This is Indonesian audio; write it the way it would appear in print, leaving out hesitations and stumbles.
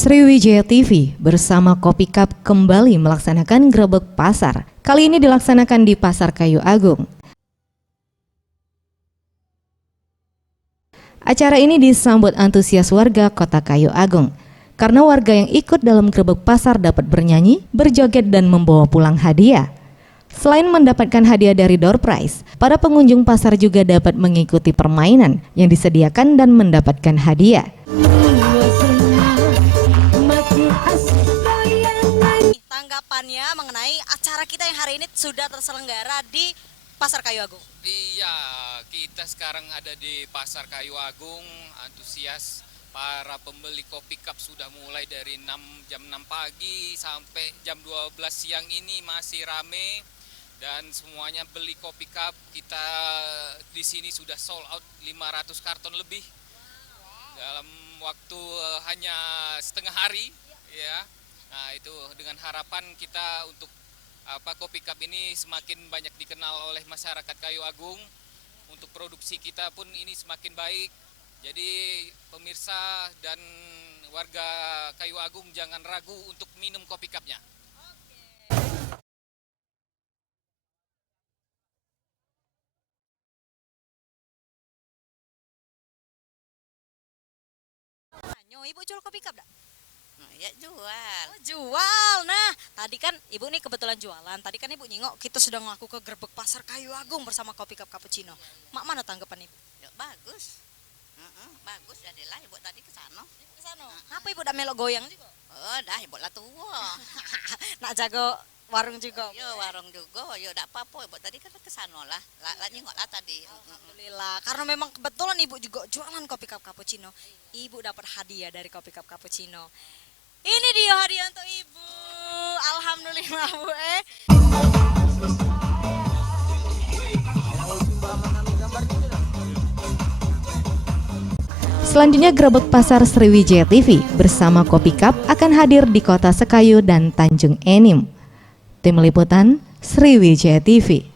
Sriwijaya TV bersama Kopi Cup kembali melaksanakan grebek pasar. Kali ini dilaksanakan di Pasar Kayu Agung. Acara ini disambut antusias warga Kota Kayu Agung. Karena warga yang ikut dalam grebek pasar dapat bernyanyi, berjoget dan membawa pulang hadiah. Selain mendapatkan hadiah dari door prize, para pengunjung pasar juga dapat mengikuti permainan yang disediakan dan mendapatkan hadiah. Tanggapannya mengenai acara kita yang hari ini sudah terselenggara di Pasar Kayu Agung. Iya, kita sekarang ada di Pasar Kayu Agung, antusias para pembeli kopi cup sudah mulai dari jam 6 pagi sampai jam 12 siang ini masih rame dan semuanya beli kopi cup. Kita di sini sudah sold out 500 karton lebih dalam waktu hanya setengah hari ya. Nah, itu dengan harapan kita untuk kopi cup ini semakin banyak dikenal oleh masyarakat Kayu Agung. Untuk produksi kita pun ini semakin baik. Jadi pemirsa dan warga Kayu Agung jangan ragu untuk minum kopi cupnya. Ibu jual kopi cup dak? Ya jual. Oh, jual. Nah, tadi kan ibu nih kebetulan jualan. Tadi kan ibu nyingok kita sudah ngelaku ke grebek Pasar Kayu Agung bersama kopi cup cappuccino. Mak, mana tanggapan ibu? Ya, bagus. Bagus jadilah ibu tadi ke sana. Ke sana. Apa ibu udah melok goyang juga? Oh, dah ibu lah tua. Nak jago warung juga. Yo warung juga. Yo dak apa-apa ibu tadi kan ke sana lah. Lah nyingok lah tadi. Alhamdulillah. Karena memang kebetulan ibu juga jualan kopi cup cappuccino. Ibu dapat hadiah dari kopi cup cappuccino. Ini dia hadiah untuk ibu. Alhamdulillah bu. Selanjutnya grebek pasar Sriwijaya TV bersama Kopi Cup akan hadir di Kota Sekayu dan Tanjung Enim. Tim Liputan Sriwijaya TV.